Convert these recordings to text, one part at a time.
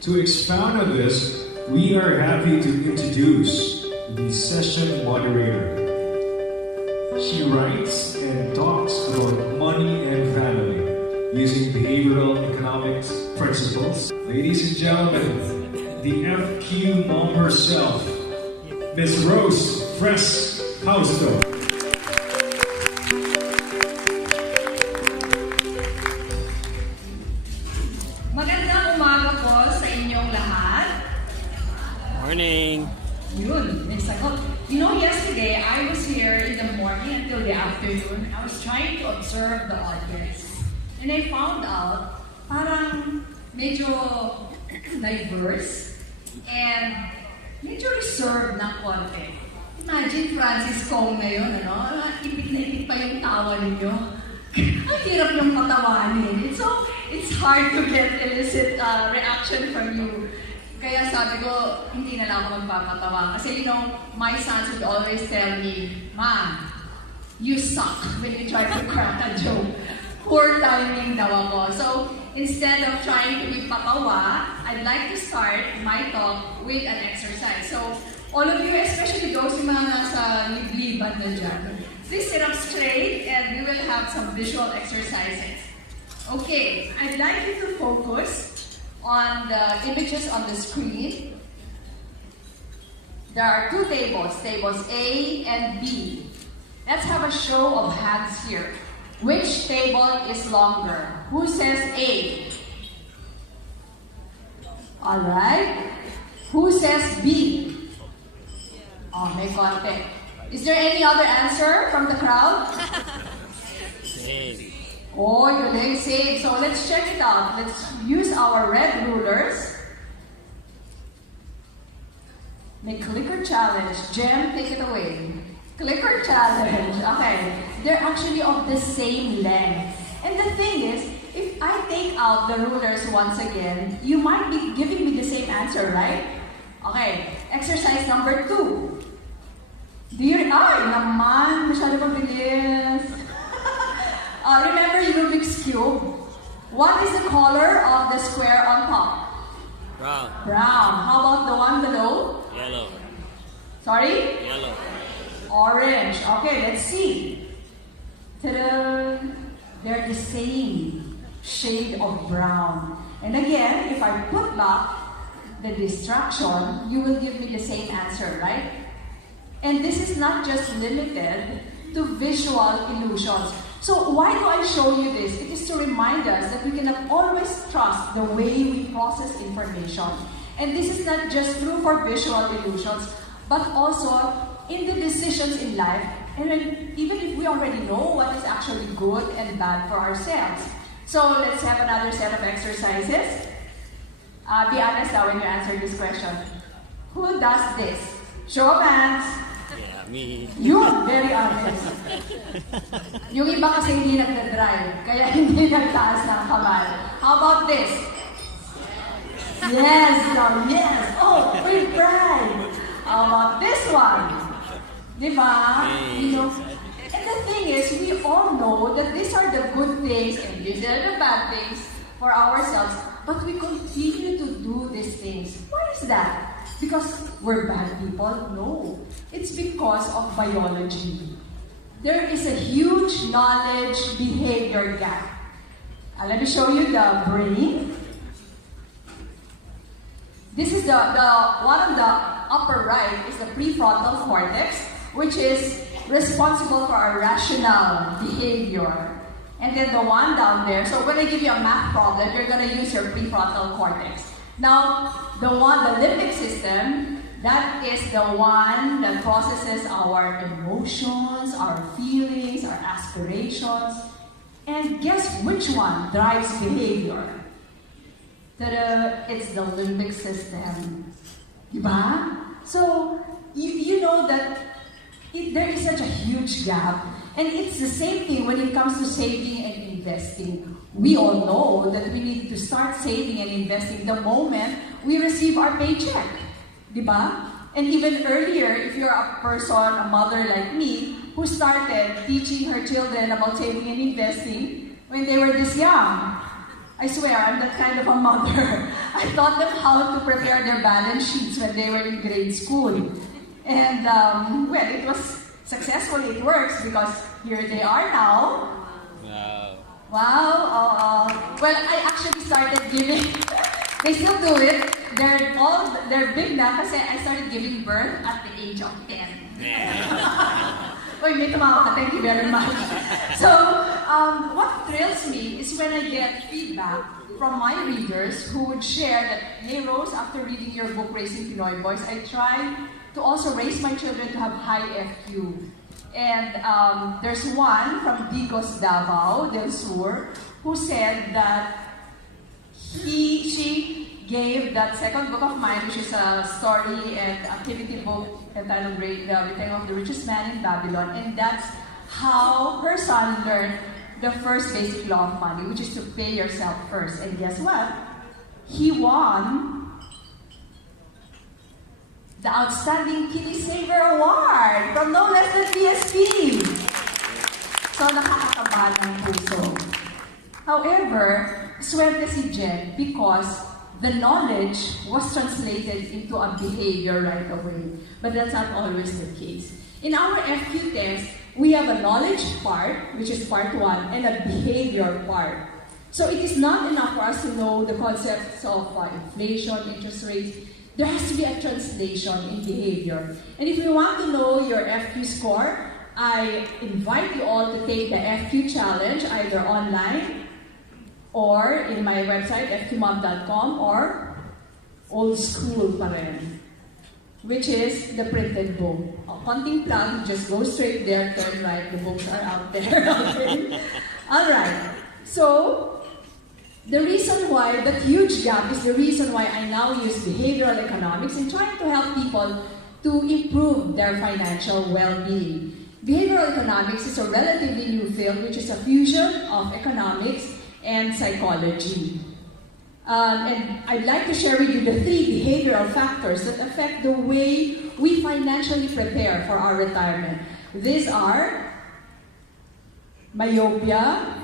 To expound on this, we are happy to introduce the session moderator. She writes and talks about money and family using behavioral economics principles. Ladies and gentlemen, the FQ mom herself, Ms. Rose Frescausto. Magandang umaga po sa inyong lahat. Morning. Yun, may sagot. You know, yesterday I was here in the morning until the afternoon. I was trying to observe the audience. And I found out, parang medyo diverse and medyo reserved na konti. Imagine Francis Keng ngayon, ano? Ipit na ipit pa yung tawa ninyo. Ang hirap yung patawanin. So, it's hard to get illicit reaction from you. Kaya sabi ko, hindi na lang ako magpapatawa. Kasi you know, my sons would always tell me, Mom, you suck when you try to crack a joke. Poor timing daw ako. So, instead of trying to be patawa, I'd like to start my talk with an exercise. So, all of you, especially those yung mga nasa libliban na dyan, please sit up straight and we will have some visual exercises. Okay, I'd like you to focus on the images on the screen. There are two tables, tables A and B. Let's have a show of hands here. Which table is longer? Who says A? Alright. Who says B? Oh, may konti. Is there any other answer from the crowd? Same. Oh, you're same. So let's check it out. Let's use our red rulers. Make clicker challenge. Jem, take it away. Clicker challenge. Okay. They're actually of the same length. And the thing is, if I take out the rulers once again, you might be giving me the same answer, right? Okay. Exercise number 2. Do you... Ay, naman! Masyado mabilis. Remember Rubik's Cube? What is the color of the square on top? Brown. Brown. How about the one below? Yellow. Sorry? Yellow. Orange. Okay, let's see. Ta-da! They're the same shade of brown. And again, if I put back the distraction, you will give me the same answer, right? And this is not just limited to visual illusions. So why do I show you this? It is to remind us that we cannot always trust the way we process information. And this is not just true for visual illusions, but also in the decisions in life, and even if we already know what is actually good and bad for ourselves. So let's have another set of exercises. Be honest now when you answer this question. Who does this? Show of hands. Yeah, me. You're very honest. Yung iba kasi hindi nagdadrive, kaya hindi nagtaas ng kamay. How about this? Yes, no, yes. Oh, we pride. How about this one? Diba? You know, and the thing is, we all know that these are the good things and these are the bad things for ourselves, but we continue to do these things. Why is that? Because we're bad people? No. It's because of biology. There is a huge knowledge-behavior gap. Let me show you the brain. This is the one on the upper right is the prefrontal cortex, which is responsible for our rational behavior. And then the one down there, so when I give you a math problem, you're going to use your prefrontal cortex. Now, the limbic system, that is the one that processes our emotions, our feelings, our aspirations. And guess which one drives behavior? It's the limbic system. Diba? So, you know that there is such a huge gap. And it's the same thing when it comes to saving and investing. We all know that we need to start saving and investing the moment we receive our paycheck. Diba? And even earlier, if you're a person, a mother like me, who started teaching her children about saving and investing when they were this young. I swear, I'm that kind of a mother. I taught them how to prepare their balance sheets when they were in grade school. And, well, it was successful. It works because here they are now. Wow. Well, I actually started giving, they still do it. They're big now kasi I started giving birth at the age of 10. Oy, may tumawa ka. Thank you very much. So, what thrills me is when I get feedback from my readers who would share that, hey Rose, after reading your book, Raising Pinoy Boys, I try to also raise my children to have high FQ. And there's one from Digos Davao del Sur who said that she gave that second book of mine, which is a story and activity book entitled The Return of the Richest Man in Babylon, and that's how her son learned the first basic law of money, which is to pay yourself first. And guess what? He won the Outstanding Kitty Saver Award from no less than BSP. So, nakakataba ng puso. However, swerte si Jen because the knowledge was translated into a behavior right away. But that's not always the case. In our FQ test, we have a knowledge part, which is part 1, and a behavior part. So it is not enough for us to know the concepts of inflation, interest rates. There has to be a translation in behavior. And if you want to know your FQ score, I invite you all to take the FQ challenge either online or in my website, fqmom.com, or old school pa rin, which is the printed book. Konting plug, just go straight there, turn right, the books are out there. Okay? Alright, so the reason why, that huge gap is the reason why I now use behavioral economics in trying to help people to improve their financial well-being. Behavioral economics is a relatively new field, which is a fusion of economics and psychology. And I'd like to share with you the 3 behavioral factors that affect the way we financially prepare for our retirement. These are myopia,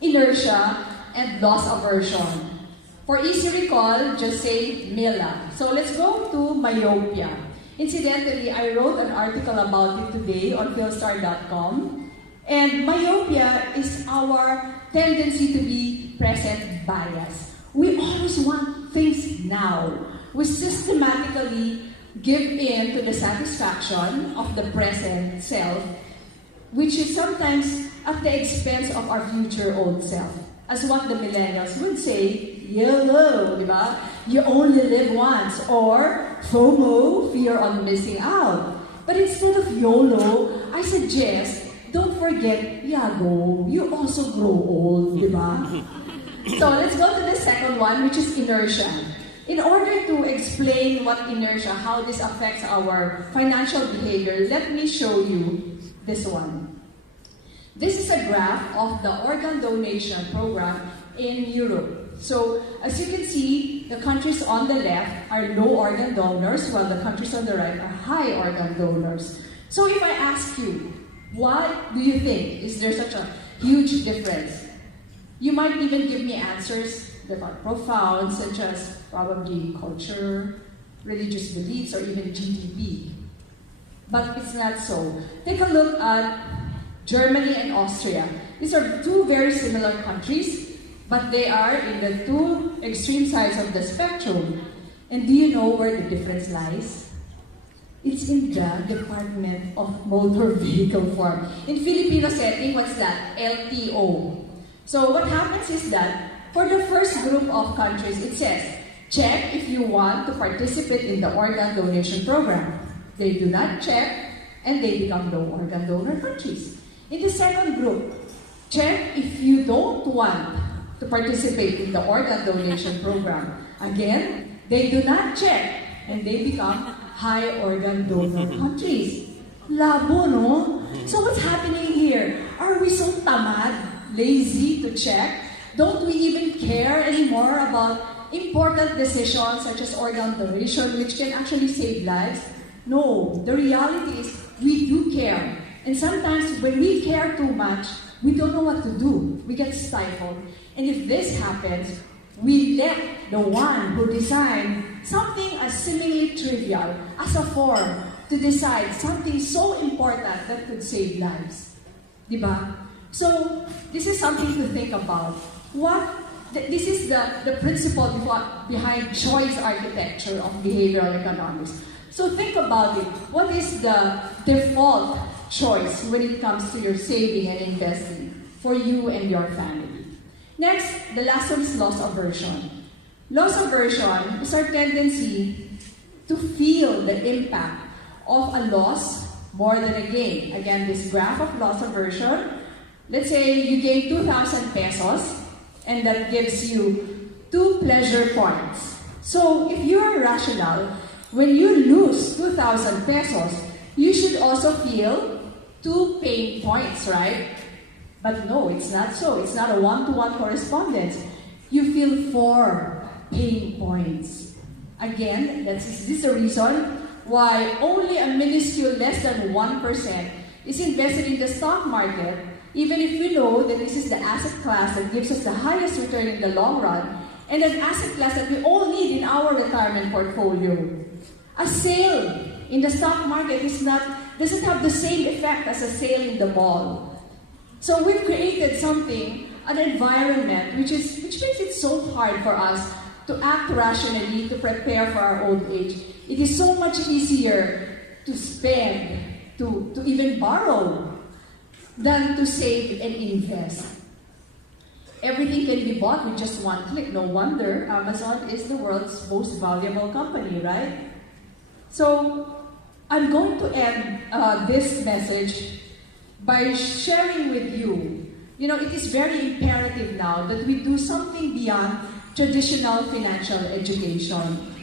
inertia, and loss aversion. For easy recall, just say MILA. So let's go to myopia. Incidentally, I wrote an article about it today on philstar.com. And myopia is our tendency to be present bias. We always want things now. We systematically give in to the satisfaction of the present self, which is sometimes at the expense of our future old self. As what the millennials would say, YOLO, di ba? You only live once. Or FOMO, fear on missing out. But instead of YOLO, I suggest, don't forget, Yago, you also grow old, di ba? So let's go to the second one, which is inertia. In order to explain what inertia, how this affects our financial behavior, let me show you this one. This is a graph of the organ donation program in Europe. So as you can see, the countries on the left are low organ donors, while the countries on the right are high organ donors. So if I ask you, what do you think? Is there such a huge difference? You might even give me answers that are profound, such as probably culture, religious beliefs, or even GDP. But it's not so. Take a look at Germany and Austria. These are 2 very similar countries, but they are in the 2 extreme sides of the spectrum. And do you know where the difference lies? It's in the Department of Motor Vehicle Form. In Filipino setting, what's that? LTO. So what happens is that for the first group of countries, it says, check if you want to participate in the organ donation program. They do not check, and they become low organ donor countries. In the second group, check if you don't want to participate in the organ donation program. Again, they do not check, and they become high organ donor countries. Labo, no? So what's happening here? Are we so tamad, lazy to check? Don't we even care anymore about important decisions such as organ donation, which can actually save lives? No, the reality is we do care. And sometimes when we care too much, we don't know what to do. We get stifled. And if this happens, we let the one who designed something as seemingly trivial as a form to decide something so important that could save lives. Diba? So, this is something to think about. This is the principle behind choice architecture of behavioral economics. So think about it. What is the default choice when it comes to your saving and investing for you and your family? Next, the last one is loss aversion. Loss aversion is our tendency to feel the impact of a loss more than a gain. Again, this graph of loss aversion. Let's say you gain 2,000 pesos and that gives you 2 pleasure points. So if you're rational, when you lose 2,000 pesos, you should also feel 2 pain points, right? But no, it's not so. It's not a one-to-one correspondence. You feel 4 pain points. Again, this is the reason why only a minuscule less than 1% is invested in the stock market, even if we know that this is the asset class that gives us the highest return in the long run, and an asset class that we all need in our retirement portfolio. A sale in the stock market doesn't have the same effect as a sale in the mall. So we've created something, an environment, which makes it so hard for us to act rationally, to prepare for our old age. It is so much easier to spend, to even borrow, than to save and invest. Everything can be bought with just one click. No wonder Amazon is the world's most valuable company, right? So, I'm going to end this message by sharing with you, it is very imperative now that we do something beyond traditional financial education.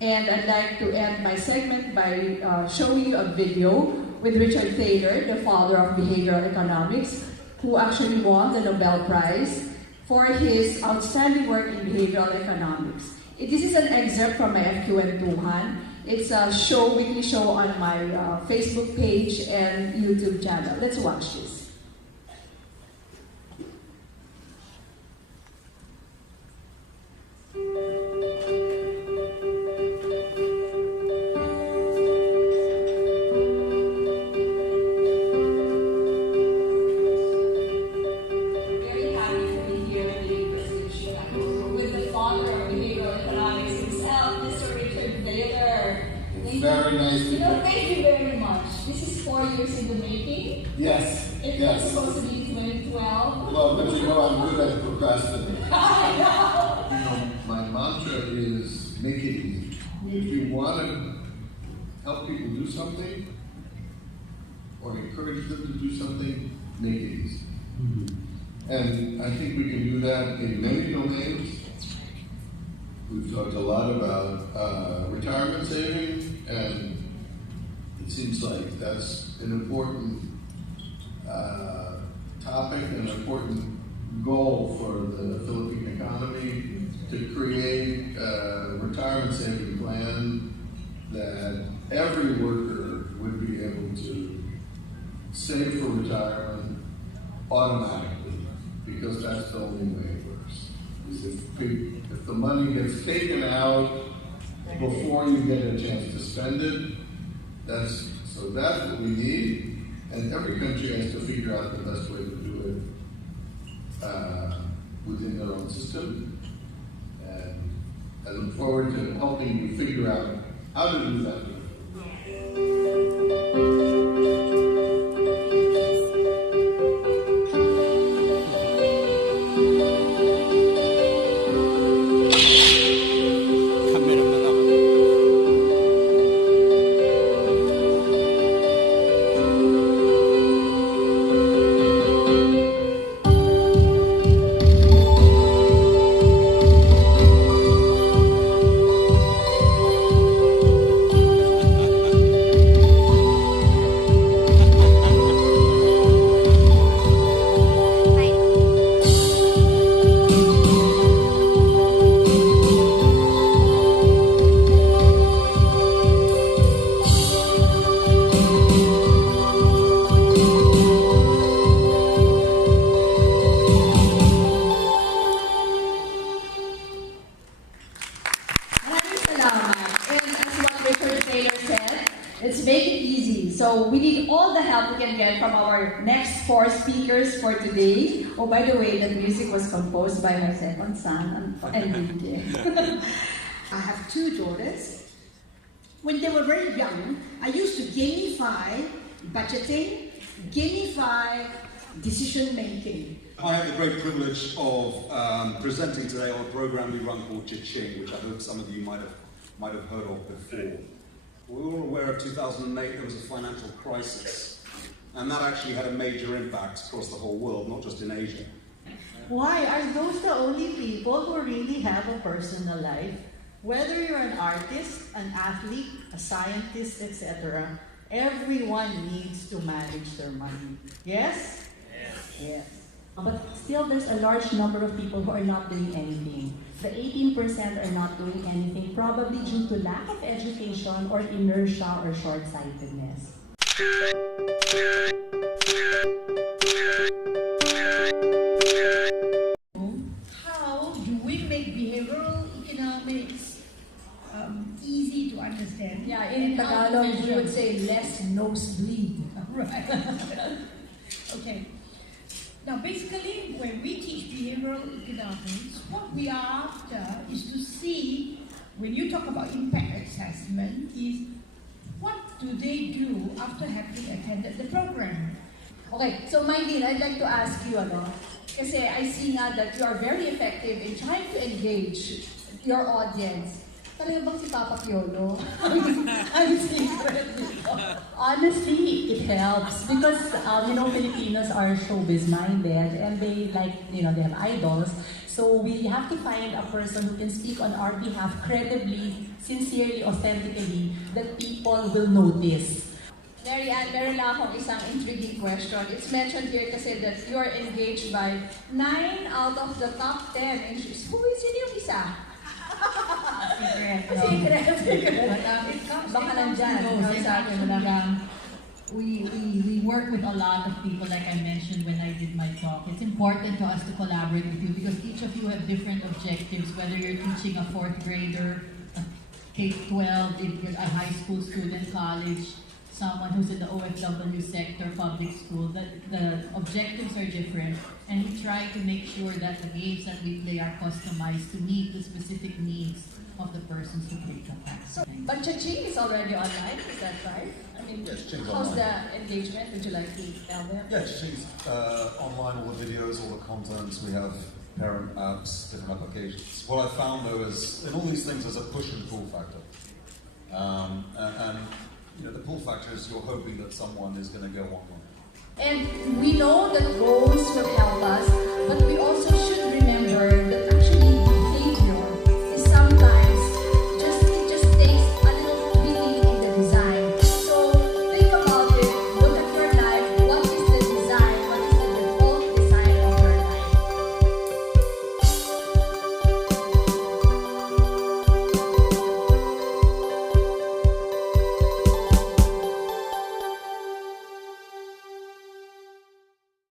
And I'd like to end my segment by showing you a video with Richard Thaler, the father of behavioral economics, who actually won the Nobel Prize for his outstanding work in behavioral economics. This is an excerpt from my FQwentuhan. It's a weekly show on my Facebook page and YouTube channel. Let's watch this. Very nice to meet you. Thank you very much. This is 4 years in the making. Yes. It yes. was supposed to be 2012. Well, but I'm good at procrastinating. I know. My mantra is make it easy. If you want to help people do something or encourage them to do something, make it easy. And I think we can do that in many domains. We've talked a lot about retirement saving, and it seems like that's an important topic, an important goal for the Philippine economy, to create a retirement saving plan that every worker would be able to save for retirement automatically, because that's the only way it works. Is if the money gets taken out before you get a chance to spend it, that's what we need, and every country has to figure out the best way to do it within their own system. And I look forward to helping you figure out how to do that. Let's make it easy. So we need all the help we can get from our next 4 speakers for today. Oh, by the way, the music was composed by my second son and Limbic. I have 2 daughters. When they were very young, I used to gamify budgeting, gamify decision making. I have the great privilege of presenting today on a program we run called Cha-Ching, which I hope some of you might have heard of before. We're all aware of 2008, there was a financial crisis, and that actually had a major impact across the whole world, not just in Asia. Why are those the only people who really have a personal life? Whether you're an artist, an athlete, a scientist, etc., everyone needs to manage their money. Yes? Yes. But still, there's a large number of people who are not doing anything. The 18% are not doing anything, probably due to lack of education or inertia or short-sightedness. How do we make behavioral economics easy to understand? Yeah, in Tagalog, we would say less nosebleed. Right. Okay. Now, basically, when we teach behavioral economics, what we are after is to see, when you talk about impact assessment, is what do they do after having attended the program? Okay, so Mylene, I'd like to ask you, kasi I see nga that you are very effective in trying to engage your audience. Talaga bang si Papa Piolo? I'm secret. Honestly, it helps because Filipinos are showbiz minded and they they have idols. So we have to find a person who can speak on our behalf credibly, sincerely, authentically, that people will notice. Mary Ann, meron lang akong isang intriguing question. It's mentioned here kasi that you are engaged by 9 out of the top 10 interviews. Sino yung isa? Secret. Baka nandyan. We work with a lot of people, like I mentioned when I did my talk. It's important to us to collaborate with you because each of you have different objectives, whether you're teaching a 4th grader, a K-12, a high school student, college, someone who's in the OFW sector, public school, the objectives are different. And we try to make sure that the games that we play are customized to meet the specific needs of the persons who play the class. But Cha-Ching is already online, is that right? I mean, Yeah, Cha-Ching's how's online. the engagement? Would you like to tell them? Yeah, Cha-Ching's online, all the videos, all the content. We have parent apps, different applications. What I found though is, in all these things, there's a push and pull factor. The pull factor is you're hoping that someone is going to go on. And we know that goals will help